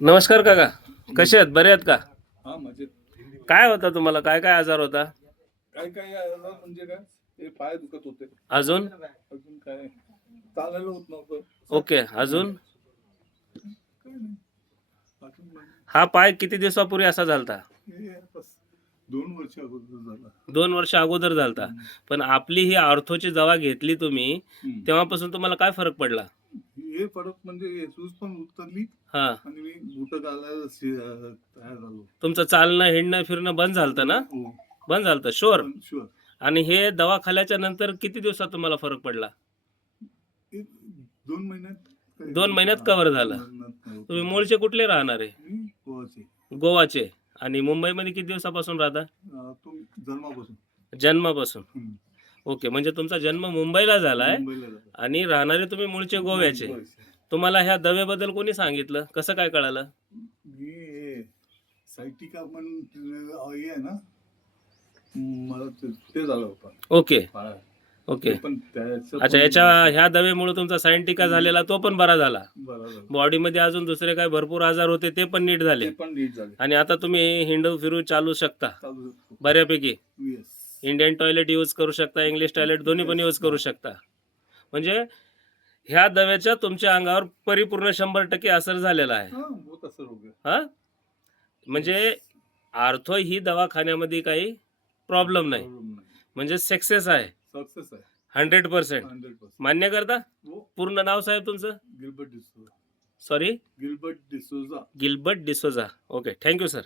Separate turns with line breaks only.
नमस्कार काका. कसे आहेत? बरे आहेत का? काय होता तुम्हाला? काय काय आजार होता?
काय काय आजार म्हणजे काय? ते पाय दुखत होते.
अजून?
अजून काय? चालायला होत नव्हतं.
ओके अजून? हा पाय किती दिवसापूर्वी असा झालता?
दोन वर्ष अगोदर झाला.
दोन वर्ष अगोदर झालता. पण आपली ही ऑर्थोची दवा घेतली तुम्ही. तेव्हापासून तुम्हाला काय फरक पडला?
हे पडत म्हणजे सूज पण उतरली
हा.
आणि मी बुट घालायला अं, तयार झालो.
तुमचं चालणं हिंडणं फिरणं बंद झालतं ना?
हो.
बंद झालतं? शुअर
शुअर
आणि हे दवा खाल्याच्या नंतर किती दिवसात तुम्हाला फरक पडला?
दोन महिन्यात काय-
दोन महिन्यात cover झालं.
महिन्यात cover.
तुम्ही मूळचे कुठले राहणार आहे?
मी गोवाचे.
गोवाचे. आणि मुंबईमध्ये किती दिवसापासून राहता?
अं, तो जन्मापासून.
जन्मापासून.
हम्म.
ओके म्हणजे तुमचा जन्म मुंबईला झालाय
मुंबईला.
आणि राहणारे तुम्ही मूळचे गोव्याचे. तुम्हाला ह्या दव्याबद्दल कोणी सांगितलं? कसं काय कळालं?
मी हे सायटिका पण हे आहे ना मला ते ते झालं होतं.
ओके. ओके.
ते पण त्याचं
अच्छा
पण
याच्या ह्या दवेमुळे तुमचा सायंटिका झालेला तो पण बरा झाला.
बरं झालं.
बॉडीमध्ये अजून दुसरे काय भरपूर आजार होते ते पण नीट झाले.
ते पण नीट झाले.
आणि आता तुम्ही हिंडू फिरू चालू शकता.
चालू
बऱ्यापैकी.
येस
इंडियन टॉयलेट यूज करू शकता इंग्लिश टॉयलेट दोन्ही पण यूज करू शकता. म्हणजे ह्या दव्याचा तुमच्या अंगावर परिपूर्ण शंभर टक्के असर झालेला आहे.
हा
हा म्हणजे आर्थो ही दवाखान्यामध्ये काही प्रॉब्लेम नाही. म्हणजे सक्सेस आहे.
सक्सेस आहे.
हंड्रेड पर्सेंट मान्य करता?
हो.
पूर्ण नाव साहेब तुमचं?
Gilbert D'Souza
sorry
Gilbert D'Souza
Gilbert D'Souza okay thank you sir.